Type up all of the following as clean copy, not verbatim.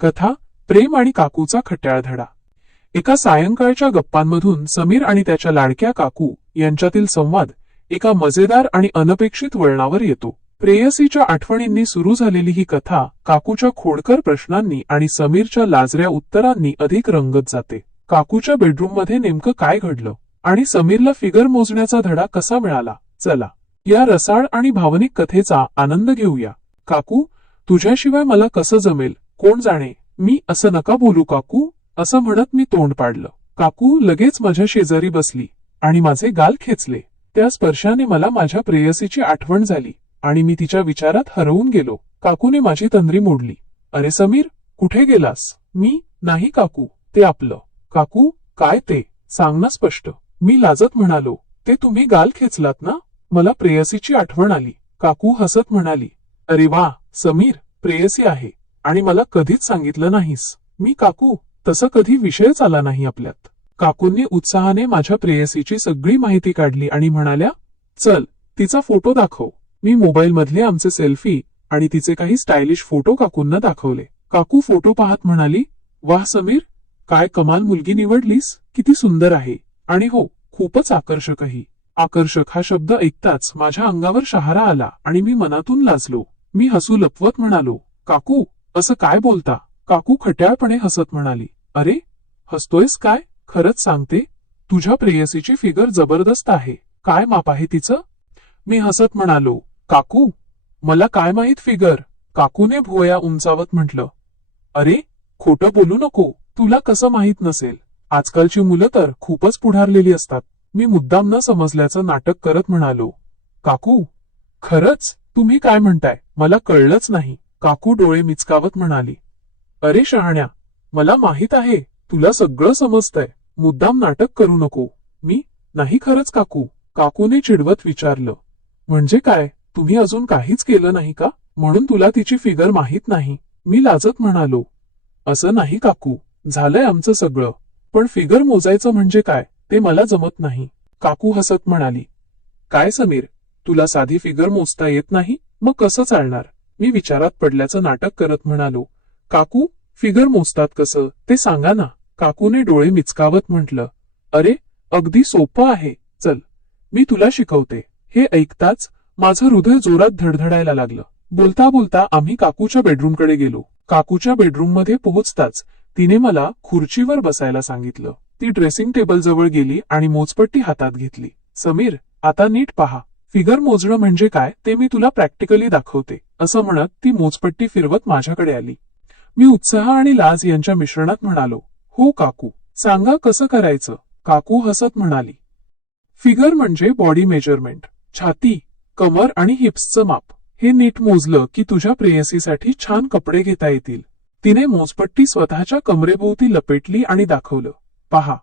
कथा प्रेम आणि काकूचा खट्याळ धडा. एका सायंकाळच्या गप्पांमधून समीर आणि त्याच्या लाडक्या काकू यांच्यातील संवाद एका मजेदार आणि अनपेक्षित वळणावर येतो. प्रेयसीच्या आठवणींनी सुरू झालेली ही कथा काकूच्या खोडकर प्रश्नांनी आणि समीरच्या लाजऱ्या उत्तरांनी अधिक रंगत जाते. काकूच्या बेडरूममध्ये नेमकं काय घडलं आणि समीरला फिगर मोजण्याचा धडा कसा मिळाला, चला या रसाळ आणि भावनिक कथेचा आनंद घेऊया. काकू, तुझ्याशिवाय मला कसं जमेल, कोण जाणे. मी असं नका बोलू काकू, असं म्हणत मी तोंड पाडलं. काकू लगेच माझ्या शेजारी बसली आणि माझे गाल खेचले. त्या स्पर्शाने मला माझ्या प्रेयसीची आठवण झाली आणि मी तिच्या विचारात हरवून गेलो. काकूने माझी तंद्री मोडली. अरे समीर, कुठे गेलास? मी नाही काकू, ते आपलं. काकू, काय ते? सांग ना स्पष्ट. मी लाजत म्हणालो. ते तुम्ही गाल खेचलात ना? मला प्रेयसीची आठवण आली. काकू हसत म्हणाली, अरे वा समीर, प्रेयसी आहे आणि मला कधीच सांगितलं नाहीस. मी काकू, तसं कधी विषयच आला नाही आपल्यात. काकूंनी उत्साहाने माझ्या प्रेयसीची सगळी माहिती काढली आणि म्हणाल्या, चल तिचा फोटो दाखव. मी मोबाईलमधले आमचे सेल्फी आणि तिचे काही स्टायलिश फोटो काकूंना दाखवले. काकू फोटो पाहत म्हणाली, वाह समीर, काय कमाल मुलगी निवडलीस, किती सुंदर आहे आणि हो खूपच आकर्षकही. आकर्षक हा शब्द ऐकताच माझ्या अंगावर शहारा आला आणि मी मनातून लाजलो. मी हसू लपवत म्हणालो, काकू असं काय बोलता? काकू खट्याळपणे हसत म्हणाली, अरे हसतोयस काय? खरंच सांगते, तुझ्या प्रेयसीची फिगर जबरदस्त आहे. काय माप आहे तिचं? मी हसत म्हणालो, काकू मला काय माहित फिगर. काकूने भुवया उंचावत म्हटलं, अरे खोटं बोलू नको, तुला कसं माहित नसेल. आजकालची मुलं तर खूपच पुढारलेली असतात. मी मुद्दाम न समजल्याचं नाटक करत म्हणालो, काकू खरंच? तुम्ही काय म्हणताय, मला कळलंच नाही. काकू डोळे मिचकावत म्हणाली, अरे शहाण्या, मला माहित आहे तुला सगळं समजतंय, मुद्दाम नाटक करू नको. मी नाही खरंच काकू. काकूने चिडवत विचारलं, म्हणजे काय, तुम्ही अजून काहीच केलं नाही का, म्हणून तुला तिची फिगर माहीत नाही? मी लाजत म्हणालो, असं नाही काकू, झालंय आमचं सगळं, पण फिगर मोजायचं म्हणजे काय ते मला जमत नाही. काकू हसत म्हणाली, काय समीर, तुला साधी फिगर मोजता येत नाही, मग कसं चालणार? मी विचारात पडल्याचं नाटक करत म्हणालो, काकू फिगर मोजतात कसं ते सांगा ना. काकूने डोळे मिचकावत म्हटलं, अरे अगदी सोपं आहे, चल मी तुला शिकवते. हे ऐकताच माझं हृदय जोरात धडधडायला लागलं. बोलता बोलता आम्ही काकूच्या बेडरूमकडे गेलो. काकूच्या बेडरूममध्ये पोहोचताच तिने मला खुर्चीवर बसायला सांगितलं. ती ड्रेसिंग टेबल जवळ गेली आणि मोजपट्टी हातात घेतली. समीर, आता नीट पहा, फिगर मोजणं म्हणजे काय ते मी तुला प्रॅक्टिकली दाखवते, असं म्हणत ती मोजपट्टी फिरवत माझ्याकडे आली. मी उत्साह आणि लाज यांच्या मिश्रणात म्हणालो, हो काकू, सांगा कसं करायचं. काकू हसत म्हणाली, फिगर म्हणजे बॉडी मेजरमेंट, छाती, कमर आणि हिप्सचं माप. हे नीट मोजलं की तुझ्या प्रेयसीसाठी छान कपडे घेता येतील. तिने मोजपट्टी स्वतःच्या कमरेभोवती लपेटली आणि दाखवलं, पहा,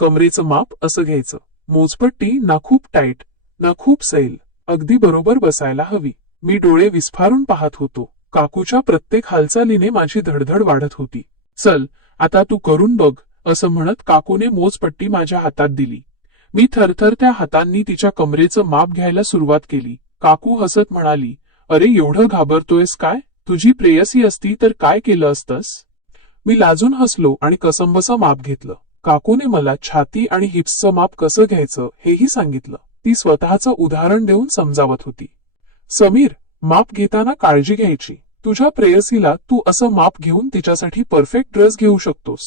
कमरेचं माप असं घ्यायचं. मोजपट्टी ना खूप टाईट ना खूप सैल, अगदी बरोबर बसायला हवी. मी डोळे विस्फारून पाहत होतो. काकूच्या प्रत्येक हालचालीने माझी धडधड वाढत होती. चल आता तू करून बघ, असं म्हणत काकूने मोजपट्टी माझ्या हातात दिली. मी थरथरत्या हातांनी तिच्या कमरेचं माप घ्यायला सुरुवात केली. काकू हसत म्हणाली, अरे एवढं घाबरतोयस काय? तुझी प्रेयसी असती तर काय केलं असतंस? मी लाजून हसलो आणि कसंबसं माप घेतलं. काकूने मला छाती आणि हिप्सचं माप कसं घ्यायचं हेही सांगितलं. ती स्वतःचं उदाहरण देऊन समजावत होती. समीर, माप घेताना काळजी घ्यायची. तुझ्या प्रेयसीला तू असं माप घेऊन तिच्यासाठी परफेक्ट ड्रेस घेऊ शकतोस.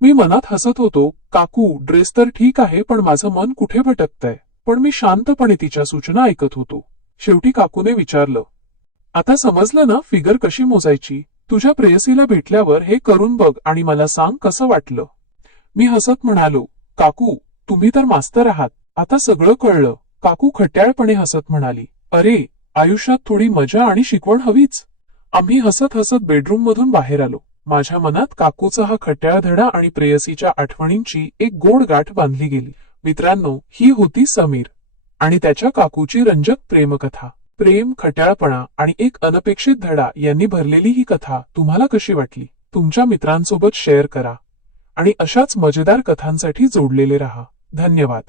मी मनात हसत होतो, काकू ड्रेस तर ठीक आहे, पण माझं मन कुठे भटकतंय. पण मी शांतपणे तिच्या सूचना ऐकत होतो. शेवटी काकूने विचारलं, आता समजलं ना फिगर कशी मोजायची? तुझ्या प्रेयसीला भेटल्यावर हे करून बघ आणि मला सांग कसं वाटलं. मी हसत म्हणालो, काकू तुम्ही तर मास्तर आहात, आता सगळं कळलं. काकू खट्याळपणे हसत म्हणाली, अरे आयुष्यात थोडी मजा आणि शिकवण हवीच. आम्ही हसत हसत बेडरूम मधून बाहेर आलो. माझ्या मनात काकूचा हा खट्याळ धडा आणि प्रेयसीच्या आठवणींची एक गोड गाठ बांधली गेली. मित्रांनो, ही होती समीर आणि त्याच्या काकूची रंजक प्रेमकथा. प्रेम, खट्याळपणा आणि एक अनपेक्षित धडा यांनी भरलेली ही कथा तुम्हाला कशी वाटली? तुमच्या मित्रांसोबत शेअर करा आणि अशाच मजेदार कथांसाठी जोडलेले रहा. धन्यवाद.